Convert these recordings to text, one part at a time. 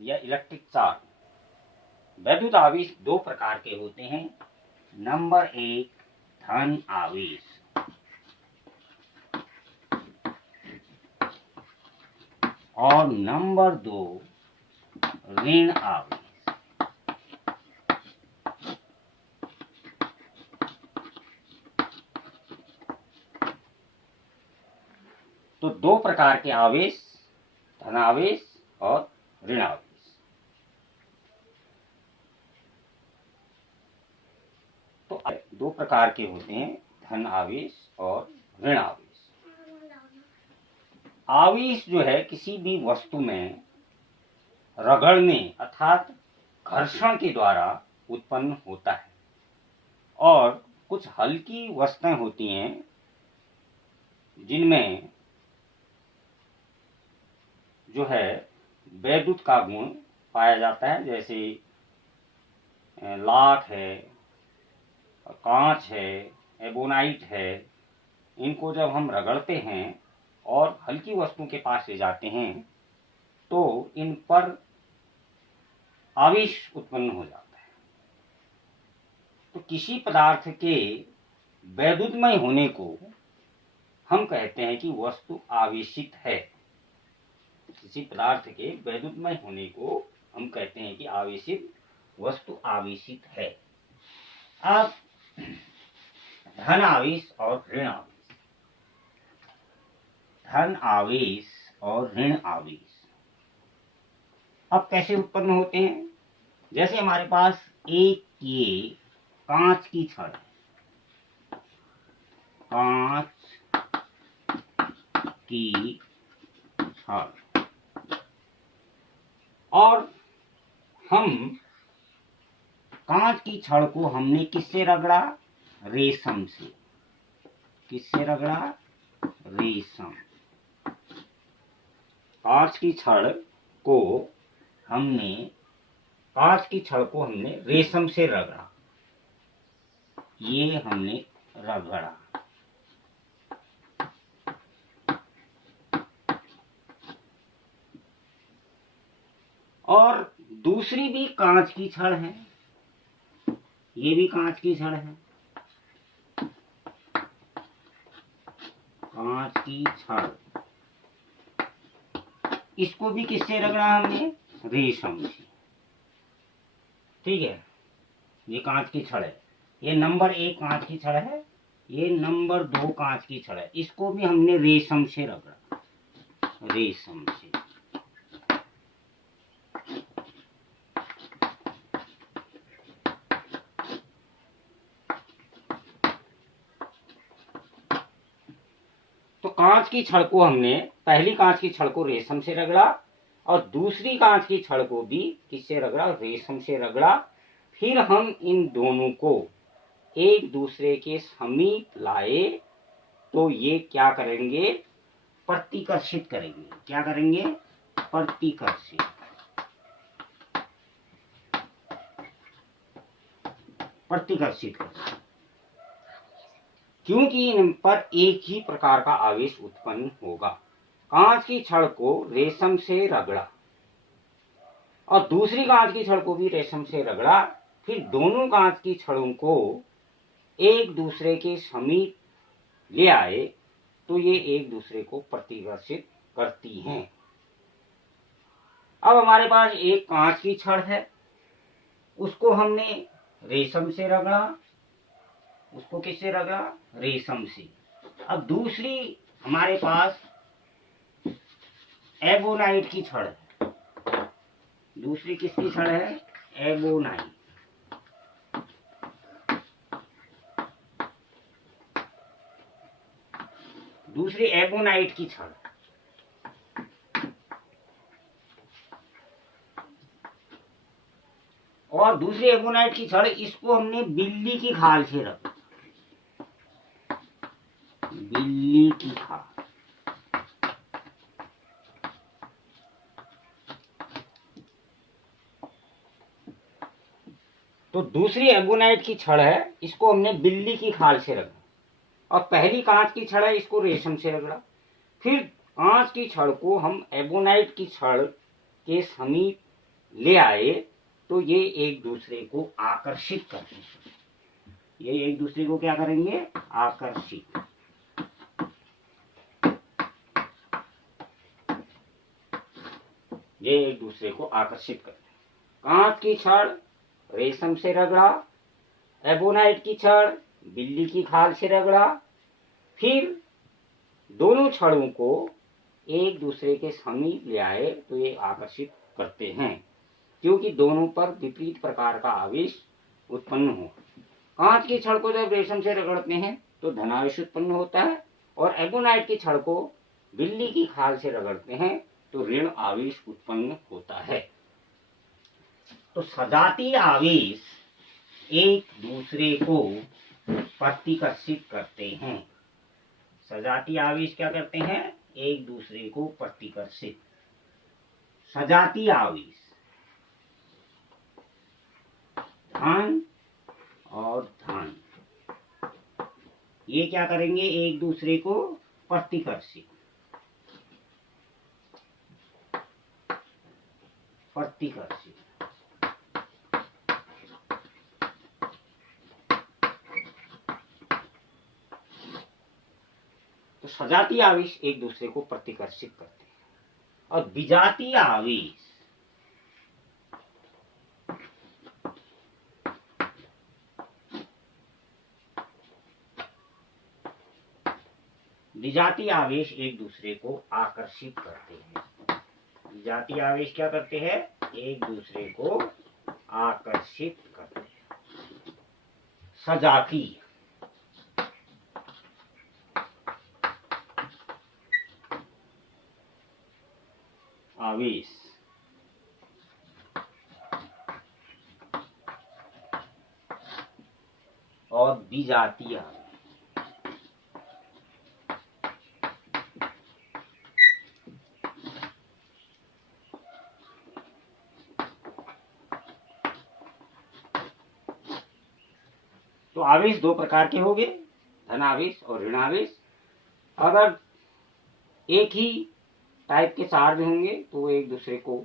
या electric charge. वैद्युत आवेश दो प्रकार के होते हैं। नंबर 1 धन आवेश और नंबर 2 ऋण आवेश। तो दो प्रकार के आवेश, धन आवेश और ऋण आवेश। तो दो प्रकार के होते हैं, धन आवेश और ऋण आवेश। आवेश जो है किसी भी वस्तु में रगड़ने अर्थात घर्षण के द्वारा उत्पन्न होता है। और कुछ हल्की वस्तुएं होती हैं जिनमें जो है वैद्युत का गुण पाया जाता है, जैसे लाख है, कांच है, एबोनाइट है। इनको जब हम रगड़ते हैं और हल्की वस्तु के पास ले जाते हैं तो इन पर आवेश उत्पन्न हो जाता है। तो किसी पदार्थ के वैद्युतमय होने को हम कहते हैं कि वस्तु आवेशित है। किसी पदार्थ के वैद्युतमय होने को हम कहते हैं कि आवेशित वस्तु आवेशित है। अब धन आवेश और ऋण आवेश। धन आवेश और ऋण आवेश अब कैसे उत्पन्न होते हैं? जैसे हमारे पास एक ये कांच की छड़ है, कांच की छड़, और हम कांच की छड़ को हमने किससे रगड़ा? रेशम से। किससे रगड़ा? रेशम। कांच की छड़ को हमने रेशम से रगड़ा। ये हमने रगड़ा। और दूसरी भी कांच की छड़ है, ये भी कांच की छड़ है। कांच की छड़, इसको भी किससे रगड़ा हमने? रेशम से। ठीक है, ये कांच की छड़ है। ये नंबर 1 कांच की छड़ है, ये नंबर 2 कांच की छड़ है। इसको भी हमने रेशम से रगड़ा, रेशम से। तो कांच की छड़ को हमने, पहली कांच की छड़ को रेशम से रगड़ा और दूसरी कांच की छड़ को भी किससे रगड़ा? रेशम से रगड़ा। फिर हम इन दोनों को एक दूसरे के समीप लाए तो ये क्या करेंगे? प्रतिकर्षित करेंगे। क्या करेंगे? प्रतिकर्षित। प्रतिकर्षित करेंगे, क्योंकि इन पर एक ही प्रकार का आवेश उत्पन्न होगा। कांच की छड़ को रेशम से रगड़ा और दूसरी कांच की छड़ को भी रेशम से रगड़ा। फिर दोनों कांच की छड़ों को एक दूसरे के समीप ले आए तो ये एक दूसरे को प्रतिकर्षित करती हैं। अब हमारे पास एक कांच की छड़ है, उसको हमने रेशम से रगड़ा। उसको किससे रगड़ा? रेशम से। अब दूसरी हमारे पास एबोनाइट की छड़ है। दूसरी किसकी छड़ है? एबोनाइट। दूसरी एबोनाइट की छड़। और दूसरी एबोनाइट की छड़, इसको हमने बिल्ली की खाल से रखा। बिल्ली की खाल। तो दूसरी एबोनाइट की छड़ है, इसको हमने बिल्ली की खाल से रखा और पहली कांच की छड़ है, इसको रेशम से रगड़ा। फिर कांच की छड़ को हम एबोनाइट की छड़ के समीप ले आए तो ये एक दूसरे को आकर्षित करते हैं। ये एक दूसरे को क्या करेंगे? आकर्षित। ये एक दूसरे को आकर्षित करते हैं। कांच की छड़ रेशम से रगड़ा, एबोनाइट की छड़ बिल्ली की खाल से रगड़ा, फिर दोनों छड़ों को एक दूसरे के समीप ले आए तो ये आकर्षित करते हैं, क्योंकि दोनों पर विपरीत प्रकार का आवेश उत्पन्न हो। कांच की छड़ को जब रेशम से रगड़ते हैं तो धनावेश उत्पन्न होता है, और एबोनाइट की छड़ को बिल्ली की खाल से रगड़ते हैं तो ऋण आवेश उत्पन्न होता है। तो सजातीय आवेश एक दूसरे को प्रतिकर्षित करते हैं। सजातीय आवेश क्या करते हैं? एक दूसरे को प्रतिकर्षित। सजातीय आवेश धन और धन, ये क्या करेंगे? एक दूसरे को प्रतिकर्षित। प्रतिकर्षित। तो सजातीय आवेश एक दूसरे को प्रतिकर्षित करते हैं। और विजातीय आवेश विजातीय आवेश एक दूसरे को आकर्षित करते हैं। विजातीय आवेश क्या करते हैं? एक दूसरे को आकर्षित करते हैं। सजातीय आवेश और विजातीय आवेश तो आवेश दो प्रकार के हो गए, धनावेश और ऋणावेश। अगर एक ही टाइप के चार्ज होंगे तो वो एक दूसरे को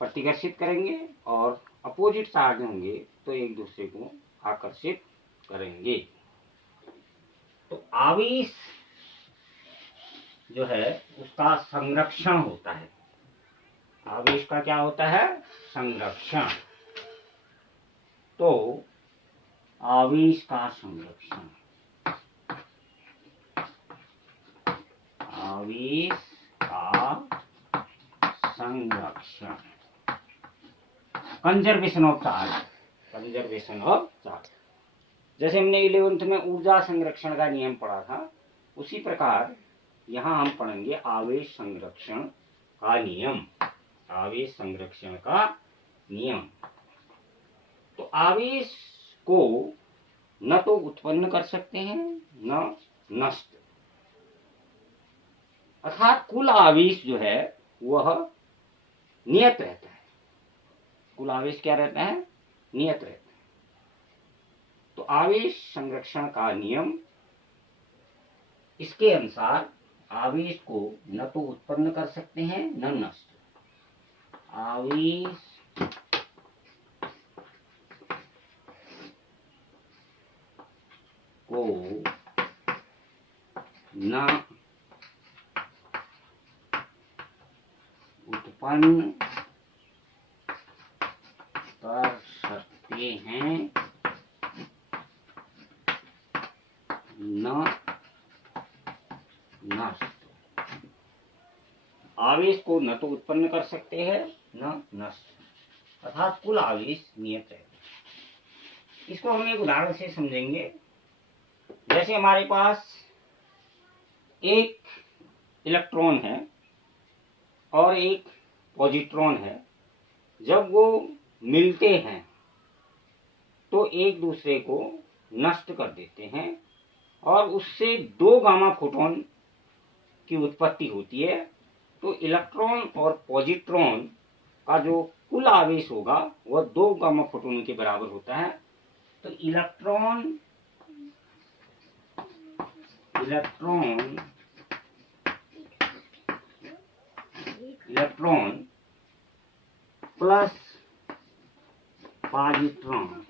प्रतिकर्षित करेंगे, और अपोजिट चार्ज होंगे तो एक दूसरे को आकर्षित करेंगे। तो आवेश जो है उसका संरक्षण होता है। आवेश का क्या होता है? संरक्षण। तो आवेश का संरक्षण, आवेश का संरक्षण, conservation of charge. Conservation of charge, जैसे हमने 11th में ऊर्जा संरक्षण का नियम पढ़ा था, उसी प्रकार यहाँ हम पढ़ेंगे आवेश संरक्षण का नियम। आवेश संरक्षण का नियम। तो आवेश को न तो उत्पन्न कर सकते हैं न नष्ट, अर्थात कुल आवेश जो है वह नियत रहता है। कुल आवेश क्या रहता है? नियत रहता है। तो आवेश संरक्षण का नियम, इसके अनुसार आवेश को न तो उत्पन्न कर सकते हैं न नष्ट। आवेश को न उत्पन्न कर सकते हैं न नष्ट। आवेश को न तो उत्पन्न कर सकते हैं न नष्ट, अर्थात कुल आवेश नियत है। इसको हम एक उदाहरण से समझेंगे। जैसे हमारे पास एक इलेक्ट्रॉन है और एक पॉजिट्रॉन है, जब वो मिलते हैं तो एक दूसरे को नष्ट कर देते हैं और उससे दो गामा फोटोन की उत्पत्ति होती है। तो इलेक्ट्रॉन और पॉजिट्रॉन का जो कुल आवेश होगा वह दो गामा फोटोन के बराबर होता है। तो इलेक्ट्रॉन प्लस पॉजिट्रॉन।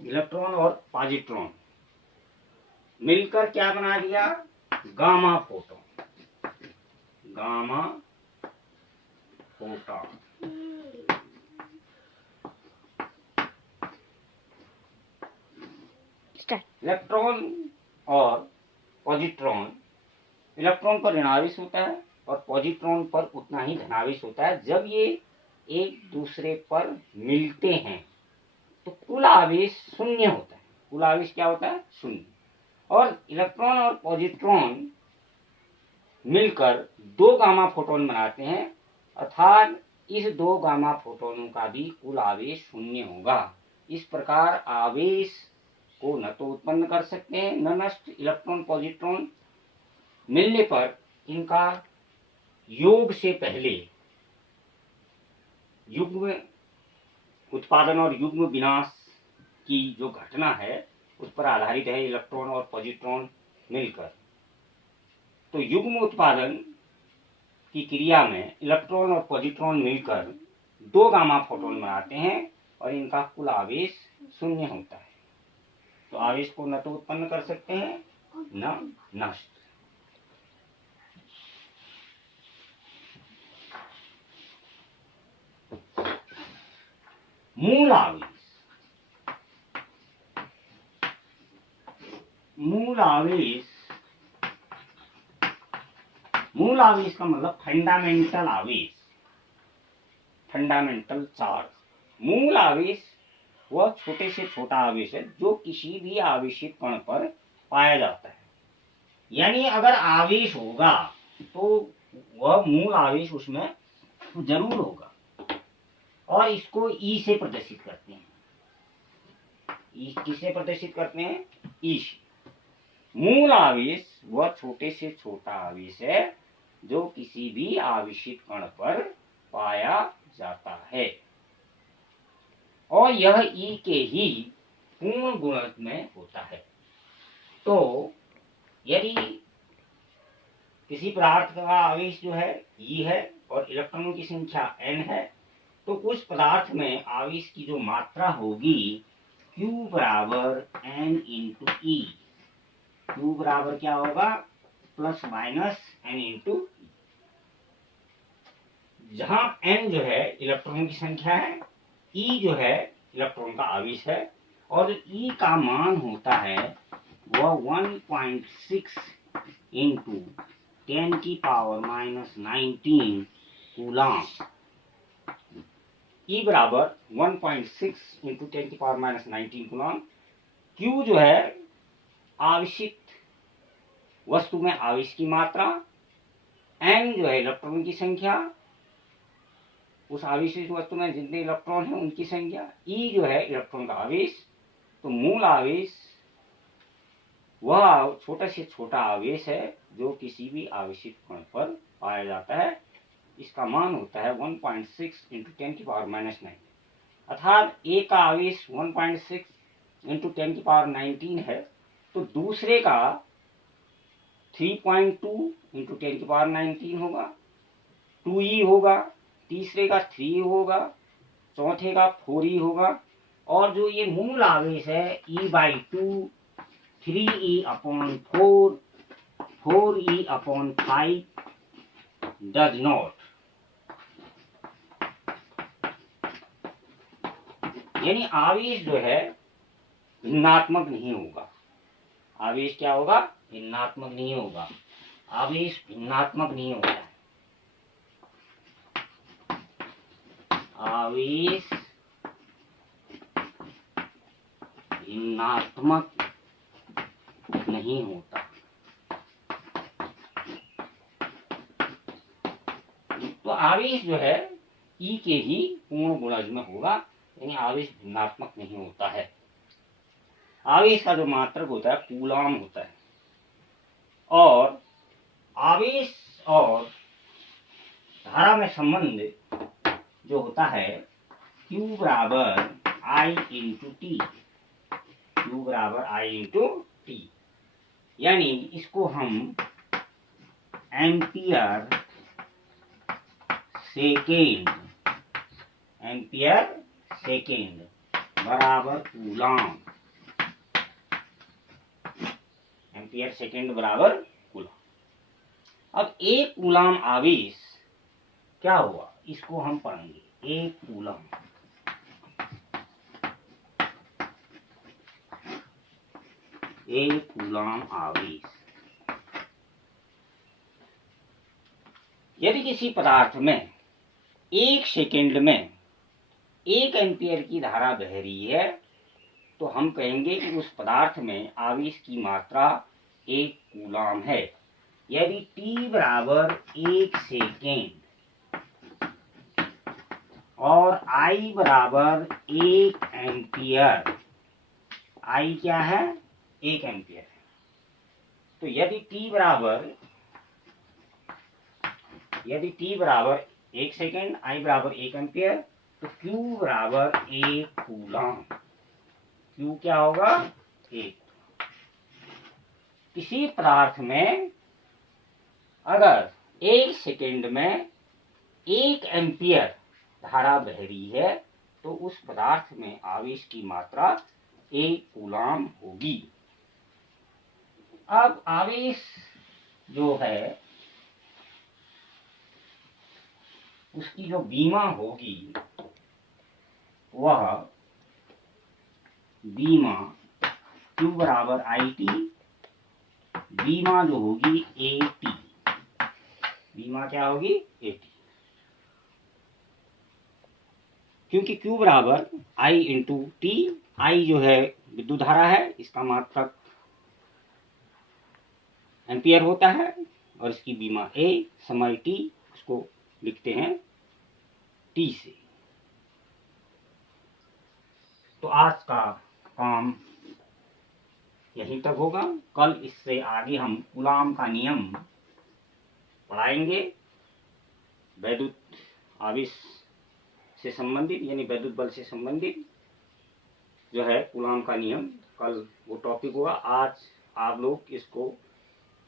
इलेक्ट्रॉन और पॉजिट्रॉन मिलकर क्या बना दिया? Gamma photon. Gamma photon. Electron और पॉजिट्रॉन, इलेक्ट्रॉन पर ऋणावेश होता है और पॉजिट्रॉन पर उतना ही धनावेश होता है। जब ये एक दूसरे पर मिलते हैं तो कुल आवेश शून्य होता है। कुल आवेश क्या होता है? शून्य। और इलेक्ट्रॉन और पॉजिट्रॉन मिलकर दो गामा फोटोन बनाते हैं, अर्थात इस दो गामा फोटोनों का भी कुल आवेश शून्य होगा। इस प्रकार आवेश को न तो उत्पन्न कर सकते हैं न नष्ट। इलेक्ट्रॉन पॉजिट्रॉन मिलने पर इनका योग से पहले युग्म उत्पादन और युग्म विनाश की जो घटना है उस पर आधारित है इलेक्ट्रॉन और पॉजिट्रॉन मिलकर। तो युग्म उत्पादन की क्रिया में इलेक्ट्रॉन और पॉजिट्रॉन मिलकर दो गामा फोटोन बनाते हैं और इनका कुल आवेश शून्य होता है। तो आवेश को न तो उत्पन्न कर सकते हैं न नष्ट। मूल आवेश। मूल आवेश, मूल आवेश का मतलब फंडामेंटल आवेश, फंडामेंटल चार्ज। मूल आवेश वह छोटे से छोटा आवेश है जो किसी भी आवेशित कण पर पाया जाता है। यानी अगर आवेश होगा तो वह मूल आवेश उसमें जरूर होगा। और इसको ई से प्रदर्शित करते हैं। ई किससे प्रदर्शित करते हैं? ई से। मूल आवेश वह छोटे से छोटा आवेश है जो किसी भी आवेशित कण पर पाया जाता है और यह ई के ही पूर्ण गुणज में होता है। तो यदि किसी पदार्थ का आवेश जो है ई है और इलेक्ट्रॉनों की संख्या n है तो उस पदार्थ में आवेश की जो मात्रा होगी Q बराबर n इंटू ई। Q बराबर क्या होगा? प्लस माइनस n इंटू ई। जहां n जो है इलेक्ट्रॉनों की संख्या है, ई जो है इलेक्ट्रॉन का आवेश है और ई का मान होता है वह 1.6 इंटू 10 की पावर माइनस 19 कूलम। ई बराबर 1.6 इंटू 10 की पावर माइनस 19 कूलम। क्यू जो है आवेशित वस्तु में आवेश की मात्रा, एन जो है इलेक्ट्रॉन की संख्या, उस आवेशित वस्तु में जितने इलेक्ट्रॉन हैं उनकी संख्या, ई जो है इलेक्ट्रॉन का आवेश। तो मूल आवेश वह छोटा से छोटा आवेश है जो किसी भी आवेशित कण पर पाया जाता है। इसका मान होता है 1.6 इंटू 10 की पावर माइनस 9। अर्थात ए का आवेश 1.6 इंटू 10 की पावर 19 है तो दूसरे का 3.2 इंटू 10 की पावर 19 होगा, 2e होगा, तीसरे का 3 होगा, चौथे का 4e होगा और जो ये मूल आवेश है e/2, 3e upon 4, 4e upon 5 does not, यानी आवेश जो है भिन्नात्मक नहीं होगा। आवेश क्या होगा? भिन्नात्मक नहीं होगा। आवेश भिन्नात्मक नहीं होता है। आवेश भिन्नात्मक नहीं होता। तो आवेश जो है ई के ही पूर्ण गुणज में होगा, यानी आवेश भिन्नात्मक नहीं होता है। आवेश का जो मात्रक होता है कूलम होता है और आवेश और धारा में संबंध जो होता है Q बराबर I इंटू टी। Q बराबर I इंटू टी, यानी इसको हम एम्पियर सेकेंड, एम्पियर सेकेंड बराबर कूलम, एम्पियर सेकेंड बराबर कूलम। अब एक कूलम आवेश क्या हुआ, इसको हम पढ़ेंगे। एक कूलम, एक कूलम आवेश यदि किसी पदार्थ में 1 सेकेंड में 1 एम्पियर की धारा बह रही है तो हम कहेंगे कि उस पदार्थ में आवेश की मात्रा 1 कूलम है। यदि t बराबर 1 सेकेंड और I बराबर 1 एम्पियर, I क्या है, 1 एम्पियर है, तो यदि t बराबर 1 सेकेंड, I बराबर 1 एम्पियर, तो Q बराबर 1 कूलम। Q क्या होगा, 1। किसी पदार्थ में अगर 1 सेकेंड में 1 एम्पियर धारा बह रही है तो उस पदार्थ में आवेश की मात्रा 1 कूलम होगी। अब आवेश जो है उसकी जो बीमा होगी वह बीमा Q बराबर IT, बीमा जो होगी AT, बीमा क्या होगी, AT, क्योंकि Q बराबर I इंटू T, I जो है विद्युत धारा है, इसका मात्रक एम्पियर होता है और इसकी बीमा A, समय T, उसको लिखते हैं T से। तो आज का काम यहीं तक होगा। कल इससे आगे हम कूलम का नियम पढ़ाएंगे, वैद्युत आवेश से संबंधित यानी वैद्युत बल से संबंधित जो है कूलम का नियम, कल वो टॉपिक हुआ। आज आप लोग इसको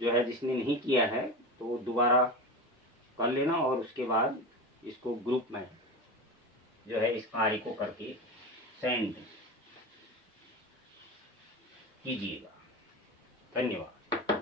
जो है जिसने नहीं किया है तो दोबारा कर लेना और उसके बाद इसको ग्रुप में जो है इस कार्य को करके सेंड कीजिएगा। धन्यवाद।